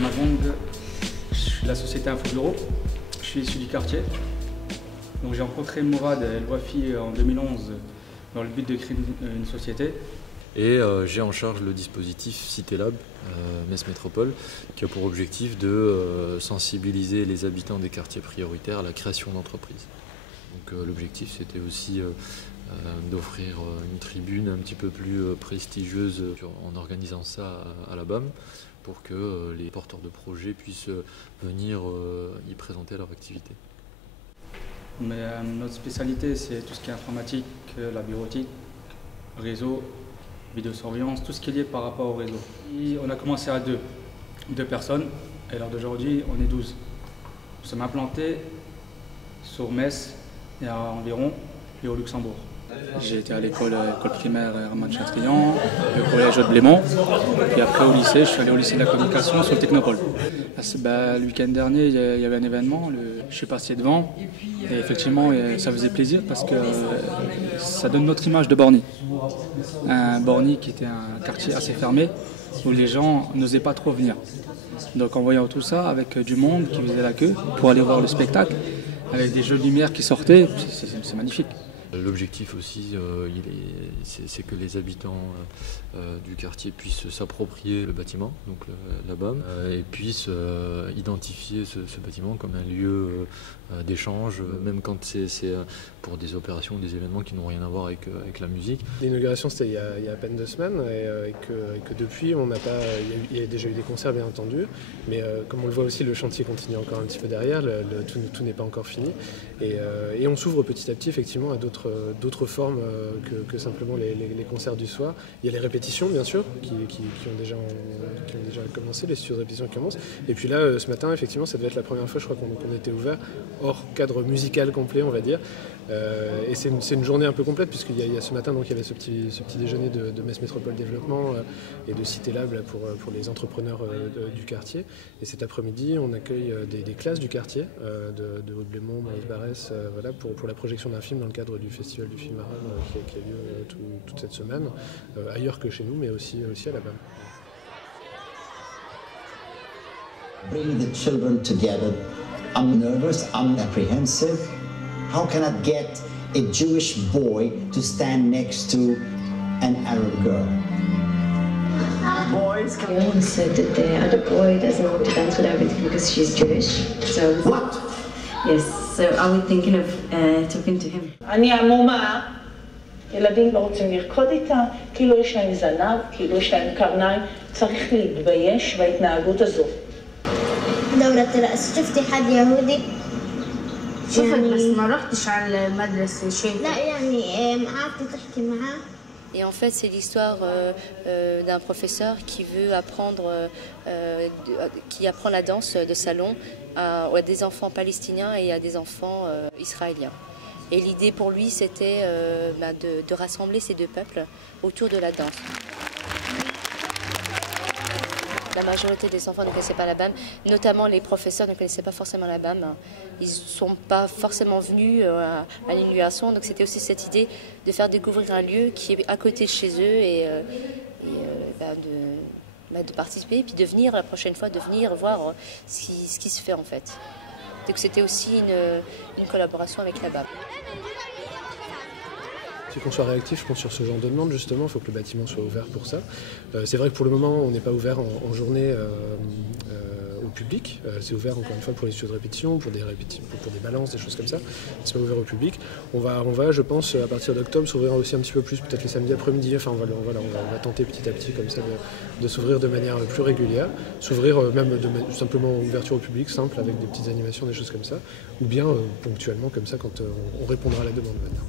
m'appelle Mavong, je suis de la société Infobureau, je suis issu du quartier. Donc j'ai rencontré Mourad et Louafi en 2011 dans le but de créer une société. Et j'ai en charge le dispositif Cité Lab, Metz Métropole, qui a pour objectif de sensibiliser les habitants des quartiers prioritaires à la création d'entreprises. Donc l'objectif c'était aussi d'offrir une tribune un petit peu plus prestigieuse en organisant ça à la BAM pour que les porteurs de projets puissent venir y présenter leur activité. Mais notre spécialité c'est tout ce qui est informatique, la bureautique, réseau, vidéosurveillance, tout ce qui est lié par rapport au réseau. Et on a commencé à deux personnes et lors d'aujourd'hui on est 12. Nous sommes implantés sur Metz et à environ et au Luxembourg. J'ai été à l'école primaire Hermann Chatrian, le collège de Blémont, puis après au lycée, je suis allé au lycée de la communication sur le Technopole. Le week-end dernier, il y avait un événement, je suis passé devant et effectivement ça faisait plaisir parce que ça donne notre image de Borny. Un Borny qui était un quartier assez fermé où les gens n'osaient pas trop venir. Donc en voyant tout ça avec du monde qui faisait la queue pour aller voir le spectacle, avec des jeux de lumière qui sortaient, c'est magnifique. L'objectif aussi, c'est que les habitants du quartier puissent s'approprier le bâtiment, donc la BAM, et puissent identifier ce bâtiment comme un lieu d'échange, même quand c'est pour des opérations, des événements qui n'ont rien à voir avec la musique. L'inauguration c'était il y a à peine 2 semaines et que depuis on n'a pas, il y a déjà eu des concerts bien entendu, mais comme on le voit aussi le chantier continue encore un petit peu derrière, tout n'est pas encore fini et on s'ouvre petit à petit effectivement à d'autres formes que simplement les concerts du soir. Il y a les répétitions bien sûr qui ont déjà commencé, les studios de répétition qui commencent, et puis là ce matin effectivement ça devait être la première fois je crois qu'on était ouvert hors cadre musical complet on va dire. Et c'est une journée un peu complète puisqu'il y a ce matin donc il y avait ce petit déjeuner de Metz Métropole Développement et de Cité Lab là, pour les entrepreneurs du quartier, et cet après-midi on accueille des classes du quartier de Haut-de-Blémont, Maurice Barrès, voilà, pour la projection d'un film dans le cadre du festival du film arabe qui a lieu toute cette semaine ailleurs que chez nous mais aussi à la BAM. Bring the children together. I'm nervous, I'm apprehensive. How can I get a Jewish boy to stand next to an Arab girl? Boys They always said that the other boy doesn't want to dance with her because she's Jewish. So what? Yes, so are we thinking of talking to him? אני עמומה, ילדים לא רוצים לרקוד איתה, כאילו יש להם זנב, כאילו יש להם קרניים, צריך להתבייש בהתנהגות הזו. دورة الرأس شفتي حد يهودي؟ شفت بس ما رحتش على المدرسة شيء. لا يعني قعدتي تحكي معاه. Et en fait, c'est l'histoire d'un professeur qui veut qui apprend la danse de salon à des enfants palestiniens et à des enfants israéliens. Et l'idée pour lui, c'était de rassembler ces deux peuples autour de la danse. La majorité des enfants ne connaissaient pas la BAM, notamment les professeurs ne connaissaient pas forcément la BAM. Ils ne sont pas forcément venus à l'inauguration, donc c'était aussi cette idée de faire découvrir un lieu qui est à côté de chez eux et de participer, et puis de venir la prochaine fois, de venir voir ce qui se fait en fait. Donc c'était aussi une collaboration avec la BAM. Il faut qu'on soit réactif, je pense, sur ce genre de demande, justement, il faut que le bâtiment soit ouvert pour ça. C'est vrai que pour le moment, on n'est pas ouvert en journée au public. C'est ouvert, encore une fois, pour les studios de répétition, pour des balances, des choses comme ça. C'est pas ouvert au public. On va, je pense, à partir d'octobre, s'ouvrir aussi un petit peu plus, peut-être les samedis après-midi. Enfin, on va tenter petit à petit, comme ça, de s'ouvrir de manière plus régulière. S'ouvrir même simplement ouverture au public, simple, avec des petites animations, des choses comme ça. Ou bien ponctuellement, comme ça, quand on répondra à la demande maintenant.